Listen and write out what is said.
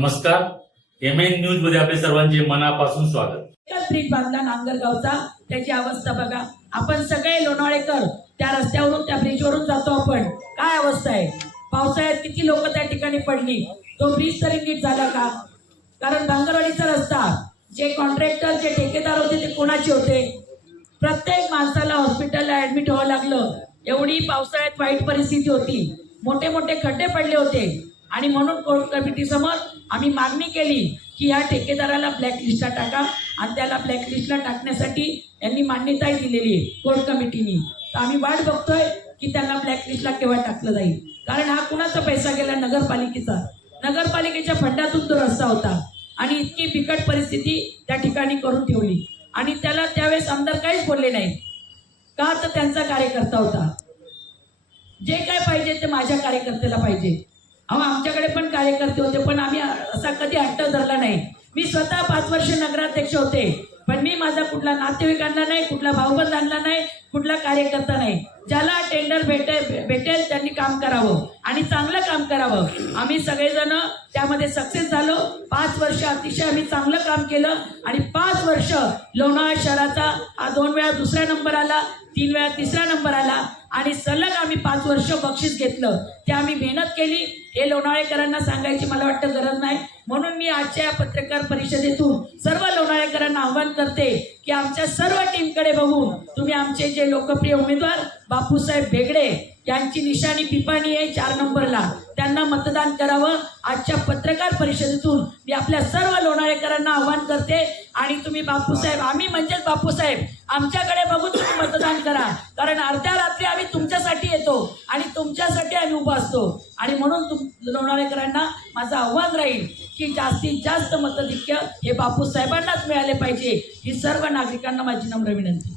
नमस्कार. M N न्यूजमध्ये आपले सर्वांचे मनापासून स्वागत. ब्रिज बांधला नांगरगावचा त्याची अवस्था बघा. आपण सगळे लोणावळेकर त्या रस्त्यावरून त्या ब्रिजवरून जातो आपण. काय अवस्था आहे? पावसाळ्यात किती लोक त्या ठिकाणी पडली? तो ब्रिज तरी नीट झाला का? कारण भांगरवाडीचा रस्ता जे कॉन्ट्रॅक्टर जे ठेकेदार होते ते कोणाचे होते? प्रत्येक माणसाला हॉस्पिटलला ऍडमिट व्हावं लागलं. एवढी पावसाळ्यात वाईट परिस्थिती होती. मोठे मोठे खड्डे पडले होते. आणि म्हणून कोर्ट कमिटीसमोर आम्ही मागणी केली की ह्या ठेकेदाराला ब्लॅकलिस्टला टाका आणि त्याला ब्लॅकलिस्टला टाकण्यासाठी यांनी मान्यताही दिलेली आहे कोर्ट कमिटीनी. तर आम्ही वाट बघतोय की त्यांना ब्लॅकलिस्टला केव्हा टाकलं जाईल. कारण हा कुणाचा पैसा गेला? नगरपालिकेचा. नगरपालिकेच्या फंडातून तो रस्ता होता. आणि इतकी बिकट परिस्थिती त्या ठिकाणी करून ठेवली. आणि त्याला त्यावेळेस आमदार काहीच बोलले नाही का तर त्यांचा कार्यकर्ता होता. जे काय पाहिजे ते माझ्या कार्यकर्त्याला पाहिजे. कार्यकर्ते होते पण आम्ही असा कधी हट्ट धरला नाही. मी स्वतः पाच वर्ष नगराध्यक्ष होते पण मी माझा कुठला नातेवाईक आणला नाही कुठला भाऊबंद आणला नाही कुठला कार्यकर्ता नाही. ज्याला टेंडर भेटे भेटेल त्यांनी काम करावं आणि चांगलं काम करावं. आम्ही सगळेजण त्यामध्ये सक्सेस झालो. पाच वर्ष अतिशय आम्ही चांगलं काम केलं आणि पाच वर्ष लोणावळा शहराचा हा दोन वेळा दुसरा नंबर आला तीन वेळा तिसरा नंबर आला आणि सलग आम्ही पाच वर्ष बक्षीस घेतलं. ते आम्ही मेहनत केली. हे लोणावळेकरांना सांगायची मला वाटतं गरज नाही. म्हणून मी आजच्या या पत्रकार परिषदेतून सर्व लोणावळेकरांना आव्हान करते. की आमच्या सर्व टीमकडे बघून तुम्ही आमचे जे लोकप्रिय उमेदवार बापूसाहेब बेगडे यांची निशाणी पिपाणी आहे चार नंबरला. त्यांना मतदान करावं. आजच्या पत्रकार परिषदेतून मी आपल्या सर्व लोणाळेकरांना आव्हान करते आणि तुम्ही बापूसाहेब आम्ही म्हणजेच बापूसाहेब आमच्याकडे बघून तुम्ही मतदान करा. कारण अर्ध्या रात्री आम्ही तुमच्यासाठी येतो आणि तुमच्यासाठी आम्ही उभा असतो. आणि म्हणून तुम लोणाळेकरांना माझं आव्हान राहील. की जास्तीत जास्त मतधिक्य हे बापू साहेबांनाच मिळाले पाहिजे ही सर्व नागरिकांना माझी नम्र विनंती.